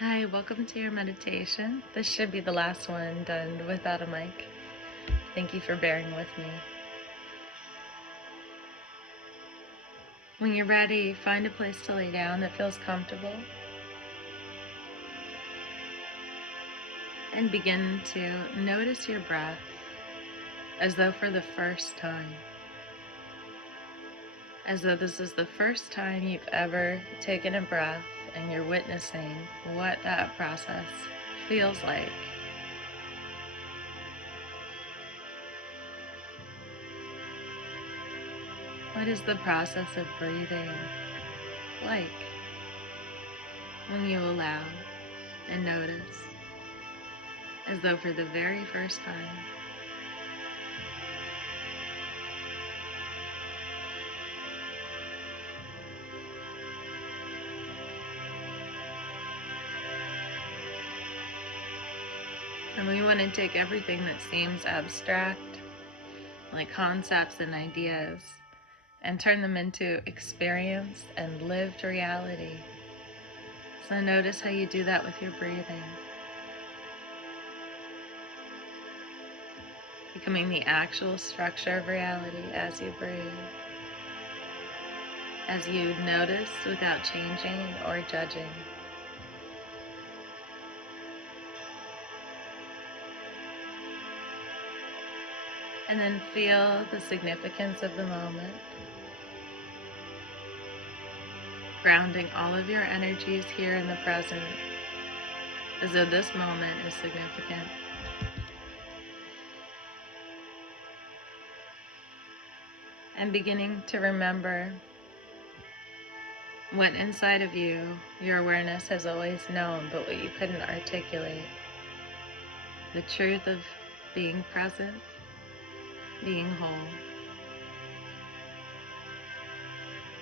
Hi, welcome to your meditation. This should be the last one done without a mic. Thank you for bearing with me. When you're ready, find a place to lay down that feels comfortable and begin to notice your breath as though for the first time. As though this is the first time you've ever taken a breath and you're witnessing what that process feels like. What is the process of breathing like when you allow and notice as though for the very first time? And we want to take everything that seems abstract, like concepts and ideas, and turn them into experience and lived reality. So notice how you do that with your breathing. Becoming the actual structure of reality as you breathe. As you notice without changing or judging. And then feel the significance of the moment. Grounding all of your energies here in the present, as though this moment is significant. And beginning to remember what inside of you, your awareness has always known, but what you couldn't articulate. The truth of being present, being whole,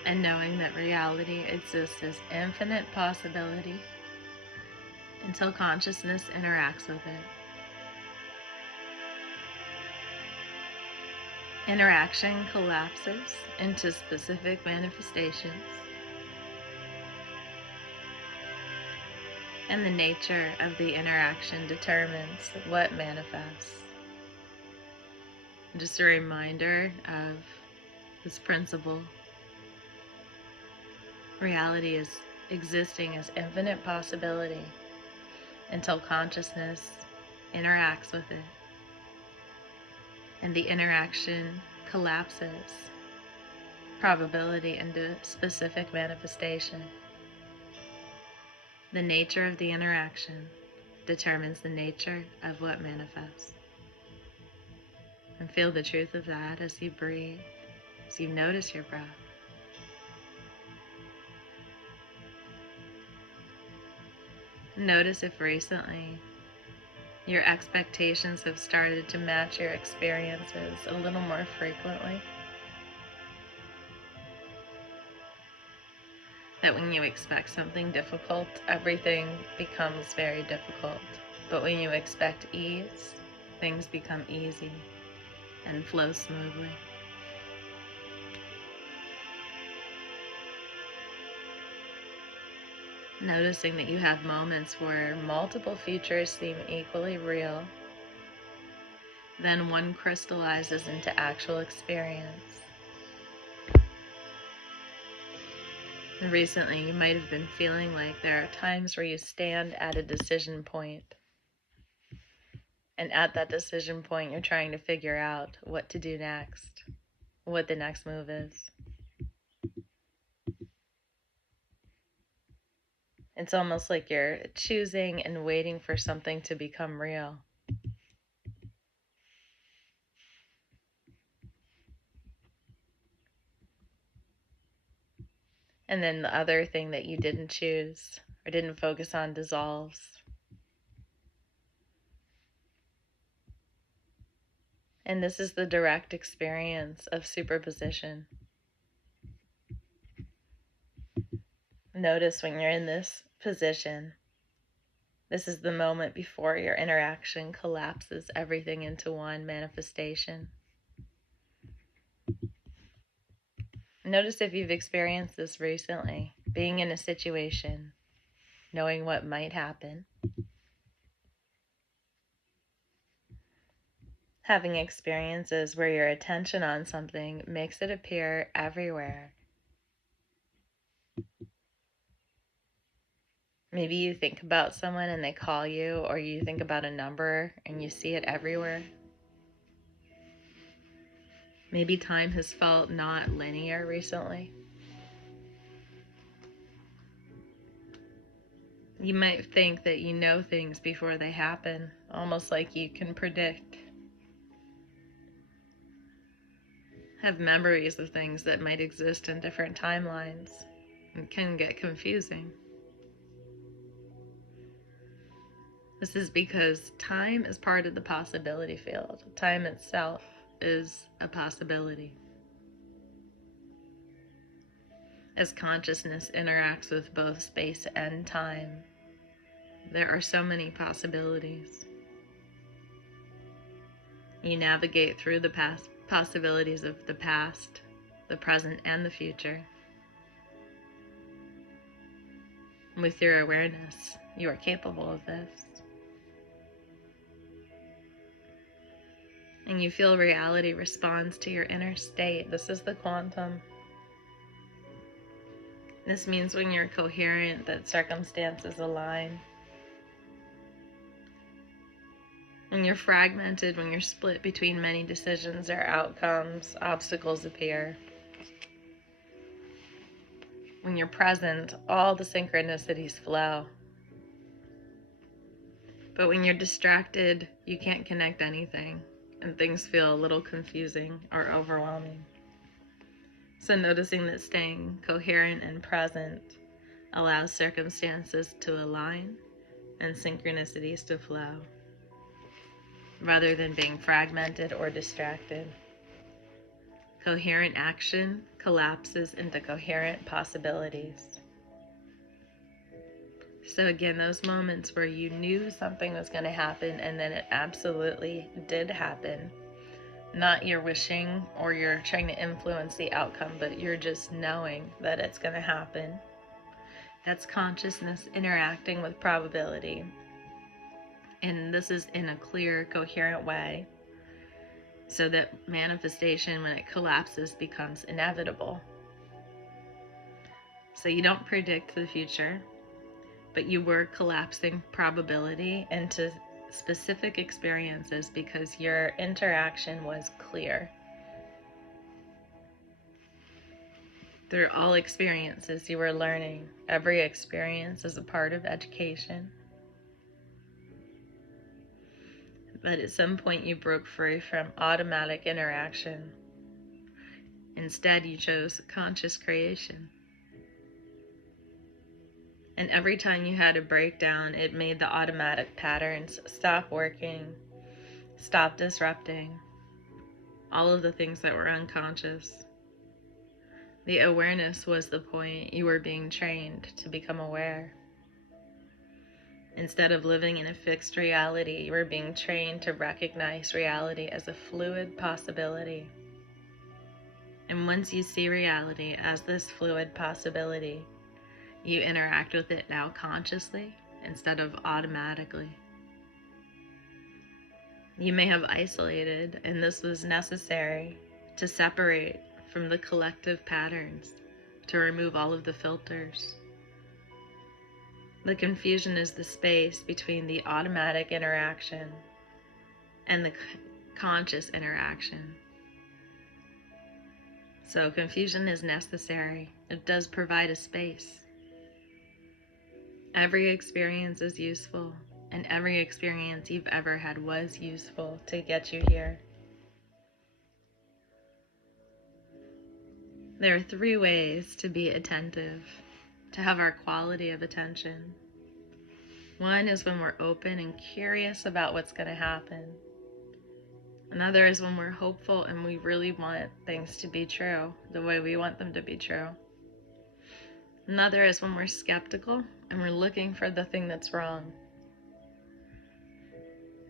and knowing that reality exists as infinite possibility until consciousness interacts with it. Interaction collapses into specific manifestations, and the nature of the interaction determines what manifests. Just a reminder of this principle. Reality is existing as infinite possibility until consciousness interacts with it. And the interaction collapses probability into specific manifestation. The nature of the interaction determines the nature of what manifests. And feel the truth of that as you breathe, as you notice your breath. Notice if recently your expectations have started to match your experiences a little more frequently. That when you expect something difficult, everything becomes very difficult. But when you expect ease, things become easy and flow smoothly. Noticing that you have moments where multiple futures seem equally real, then one crystallizes into actual experience. And recently, you might have been feeling like there are times where you stand at a decision point, and at that decision point, you're trying to figure out what to do next, what the next move is. It's almost like you're choosing and waiting for something to become real. And then the other thing that you didn't choose or didn't focus on dissolves. And this is the direct experience of superposition. Notice when you're in this position, this is the moment before your interaction collapses everything into one manifestation. Notice if you've experienced this recently, being in a situation, knowing what might happen. Having experiences where your attention on something makes it appear everywhere. Maybe you think about someone and they call you, or you think about a number and you see it everywhere. Maybe time has felt not linear recently. You might think that you know things before they happen, almost like you can predict. Have memories of things that might exist in different timelines. It can get confusing. This is because time is part of the possibility field. Time itself is a possibility. As consciousness interacts with both space and time, there are so many possibilities. You navigate through the past possibilities of the past, the present, and the future. With your awareness, you are capable of this. And you feel reality responds to your inner state. This is the quantum. This means when you're coherent, that circumstances align. When you're fragmented, when you're split between many decisions or outcomes, obstacles appear. When you're present, all the synchronicities flow. But when you're distracted, you can't connect anything, and things feel a little confusing or overwhelming. So noticing that staying coherent and present allows circumstances to align and synchronicities to flow, rather than being fragmented or distracted. Coherent action collapses into coherent possibilities. So again, those moments where you knew something was going to happen and then it absolutely did happen. Not you're wishing or you're trying to influence the outcome, but you're just knowing that it's going to happen. That's consciousness interacting with probability. And this is in a clear, coherent way, so that manifestation, when it collapses, becomes inevitable. So you don't predict the future, but you were collapsing probability into specific experiences because your interaction was clear. Through all experiences, you were learning. Every experience is a part of education. But at some point, you broke free from automatic interaction. Instead, you chose conscious creation. And every time you had a breakdown, it made the automatic patterns stop working, stop disrupting, all of the things that were unconscious. The awareness was the point. You were being trained to become aware. Instead of living in a fixed reality, you were being trained to recognize reality as a fluid possibility. And once you see reality as this fluid possibility, you interact with it now consciously instead of automatically. You may have isolated, and this was necessary to separate from the collective patterns, to remove all of the filters. The confusion is the space between the automatic interaction and the conscious interaction. So confusion is necessary. It does provide a space. Every experience is useful, and every experience you've ever had was useful to get you here. There are 3 ways to be attentive, to have our quality of attention. One is when we're open and curious about what's going to happen. Another is when we're hopeful and we really want things to be true the way we want them to be true. Another is when we're skeptical and we're looking for the thing that's wrong.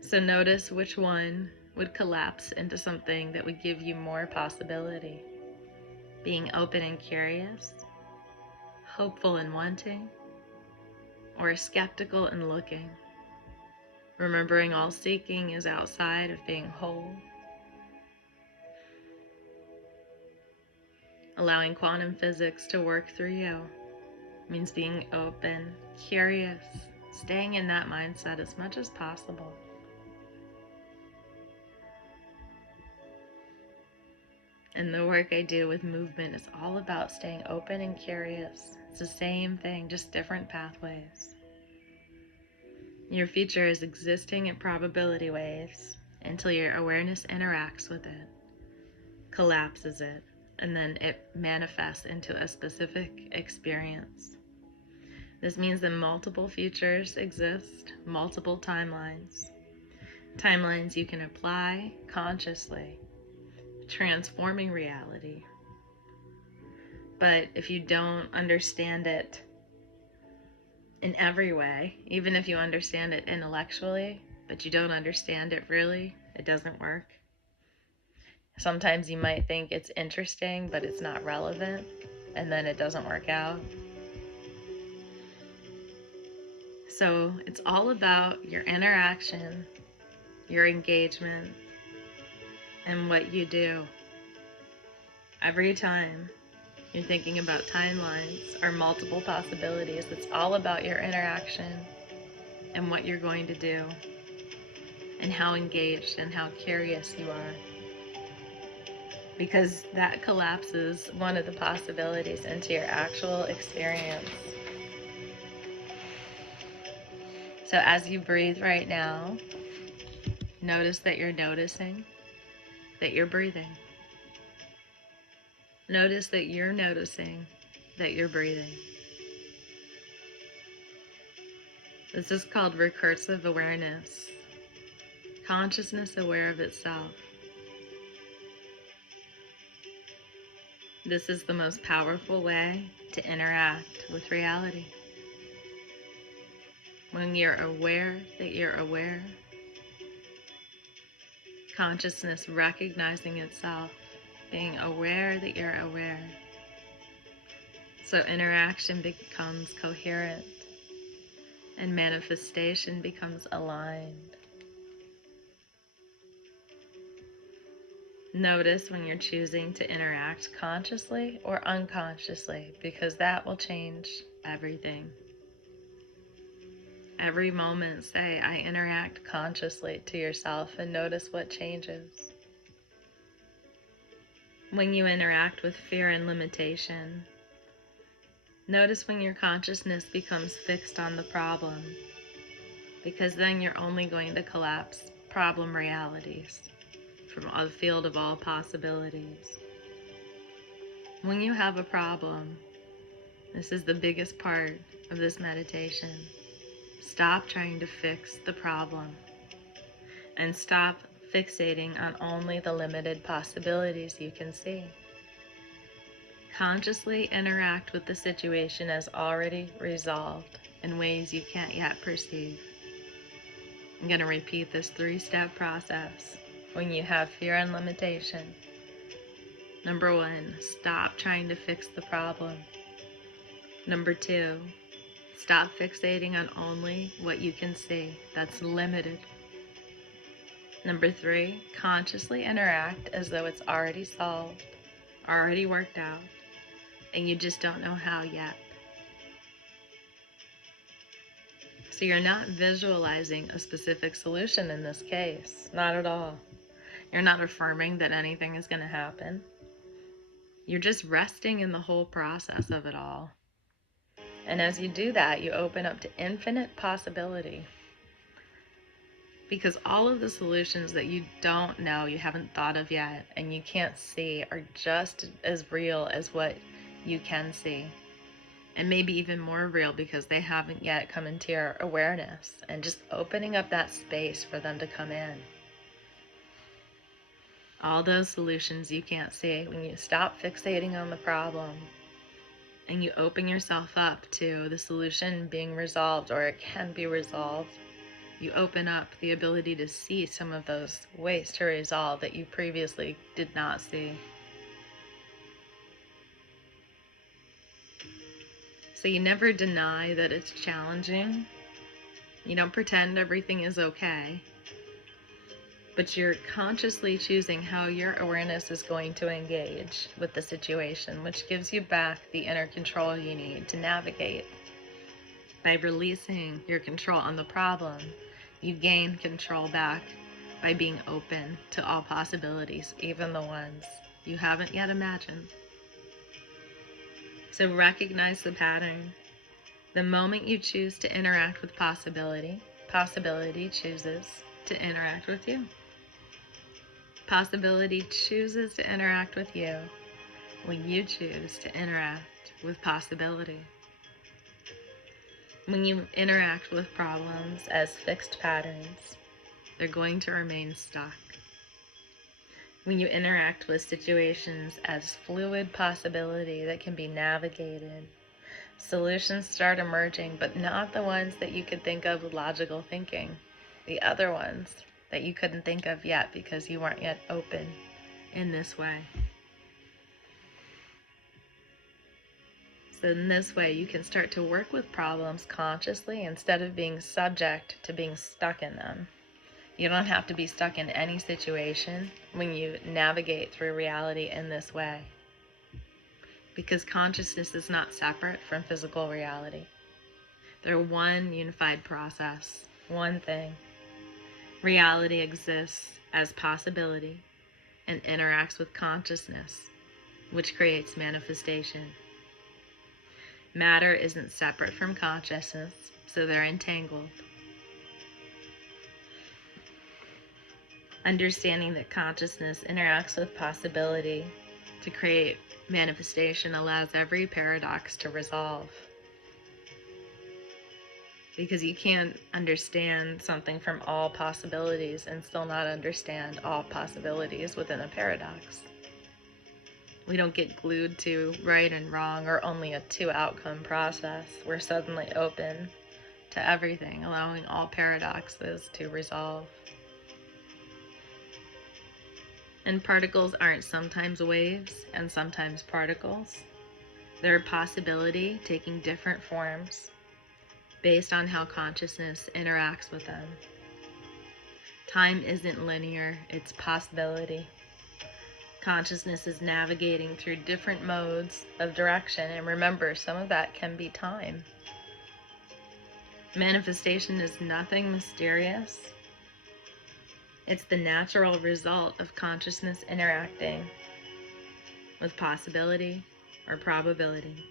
So notice which one would collapse into something that would give you more possibility. Being open and curious, hopeful and wanting, or skeptical and looking, remembering all seeking is outside of being whole, allowing quantum physics to work through you means being open, curious, staying in that mindset as much as possible. And the work I do with movement is all about staying open and curious. It's the same thing, just different pathways. Your future is existing in probability waves until your awareness interacts with it, collapses it, and then it manifests into a specific experience. This means that multiple futures exist, multiple timelines. Timelines you can apply consciously, transforming reality. But if you don't understand it in every way, even if you understand it intellectually, but you don't understand it really, it doesn't work. Sometimes you might think it's interesting, but it's not relevant, and then it doesn't work out. So it's all about your interaction, your engagement, and what you do. Every time you're thinking about timelines or multiple possibilities, it's all about your interaction and what you're going to do and how engaged and how curious you are. Because that collapses one of the possibilities into your actual experience. So as you breathe right now, notice that you're noticing that you're breathing. Notice that you're noticing that you're breathing. This is called recursive awareness. Consciousness aware of itself. This is the most powerful way to interact with reality. When you're aware that you're aware, consciousness recognizing itself, being aware that you're aware. So interaction becomes coherent and manifestation becomes aligned. Notice when you're choosing to interact consciously or unconsciously, because that will change everything. Every moment, say, I interact consciously to yourself and notice what changes. When you interact with fear and limitation, notice when your consciousness becomes fixed on the problem, because then you're only going to collapse problem realities from a field of all possibilities. When you have a problem, this is the biggest part of this meditation. Stop trying to fix the problem and stop fixating on only the limited possibilities you can see. Consciously interact with the situation as already resolved in ways you can't yet perceive. I'm going to repeat this 3-step process when you have fear and limitation. Number 1, stop trying to fix the problem. Number 2, stop fixating on only what you can see that's limited. Number 3, consciously interact as though it's already solved, already worked out, and you just don't know how yet. So you're not visualizing a specific solution in this case, not at all. You're not affirming that anything is going to happen. You're just resting in the whole process of it all. And as you do that, you open up to infinite possibility. Because all of the solutions that you don't know, you haven't thought of yet, and you can't see are just as real as what you can see. And maybe even more real because they haven't yet come into your awareness, and just opening up that space for them to come in. All those solutions you can't see, when you stop fixating on the problem and you open yourself up to the solution being resolved, or it can be resolved, you open up the ability to see some of those ways to resolve that you previously did not see. So you never deny that it's challenging. You don't pretend everything is okay. But you're consciously choosing how your awareness is going to engage with the situation, which gives you back the inner control you need to navigate. By releasing your control on the problem, you gain control back by being open to all possibilities, even the ones you haven't yet imagined. So recognize the pattern. The moment you choose to interact with possibility, possibility chooses to interact with you. Possibility chooses to interact with you when you choose to interact with possibility. When you interact with problems as fixed patterns, they're going to remain stuck. When you interact with situations as fluid possibility that can be navigated, solutions start emerging, but not the ones that you could think of with logical thinking. The other ones that you couldn't think of yet because you weren't yet open in this way. So in this way, you can start to work with problems consciously instead of being subject to being stuck in them. You don't have to be stuck in any situation when you navigate through reality in this way. Because consciousness is not separate from physical reality. They're one unified process, one thing. Reality exists as possibility and interacts with consciousness, which creates manifestation. Matter isn't separate from consciousness, so they're entangled. Understanding that consciousness interacts with possibility to create manifestation allows every paradox to resolve. Because you can't understand something from all possibilities and still not understand all possibilities within a paradox. We don't get glued to right and wrong or only a two-outcome process. We're suddenly open to everything, allowing all paradoxes to resolve. And particles aren't sometimes waves and sometimes particles. They're a possibility taking different forms based on how consciousness interacts with them. Time isn't linear, it's possibility. Consciousness is navigating through different modes of direction, and remember, some of that can be time. Manifestation is nothing mysterious. It's the natural result of consciousness interacting with possibility or probability.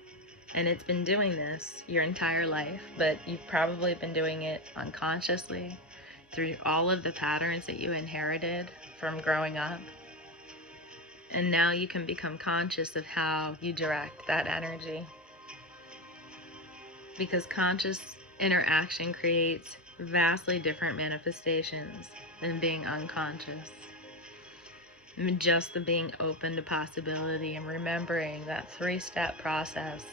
And it's been doing this your entire life, but you've probably been doing it unconsciously through all of the patterns that you inherited from growing up. And now you can become conscious of how you direct that energy. Because conscious interaction creates vastly different manifestations than being unconscious. Just the being open to possibility and remembering that 3-step process.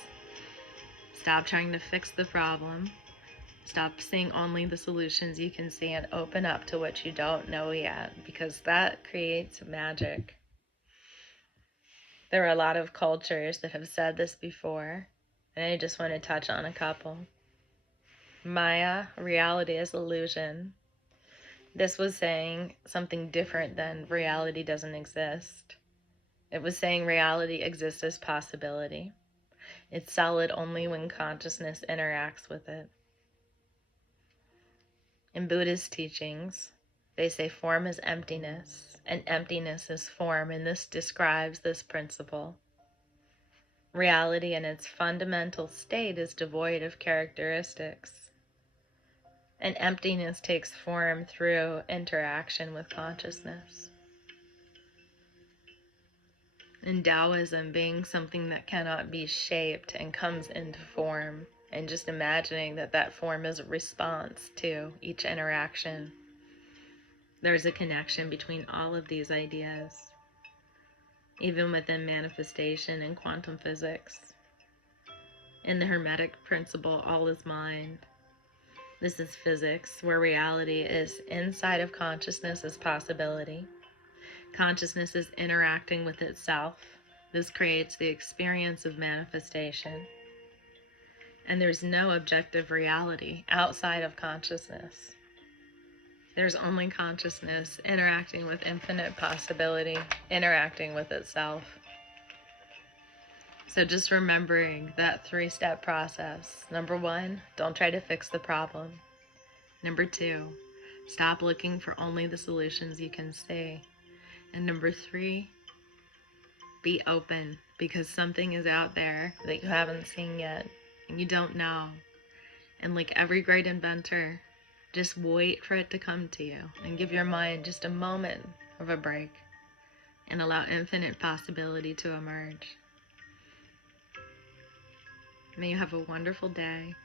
Stop trying to fix the problem. Stop seeing only the solutions you can see and open up to what you don't know yet, because that creates magic. There are a lot of cultures that have said this before, and I just want to touch on a couple. Maya, reality is illusion. This was saying something different than reality doesn't exist. It was saying reality exists as possibility. It's solid only when consciousness interacts with it. In Buddhist teachings, they say form is emptiness, and emptiness is form, and this describes this principle. Reality in its fundamental state is devoid of characteristics, and emptiness takes form through interaction with consciousness. And Taoism being something that cannot be shaped and comes into form, and just imagining that that form is a response to each interaction. There's a connection between all of these ideas, even within manifestation and quantum physics. In the Hermetic principle, all is mind. This is physics, where reality is inside of consciousness as possibility. Consciousness is interacting with itself. This creates the experience of manifestation. And there's no objective reality outside of consciousness. There's only consciousness interacting with infinite possibility, interacting with itself. So just remembering that 3-step process. Number 1, don't try to fix the problem. Number 2, stop looking for only the solutions you can see. And number 3, be open, because something is out there that you haven't seen yet and you don't know. And like every great inventor, just wait for it to come to you and give your mind just a moment of a break and allow infinite possibility to emerge. May you have a wonderful day.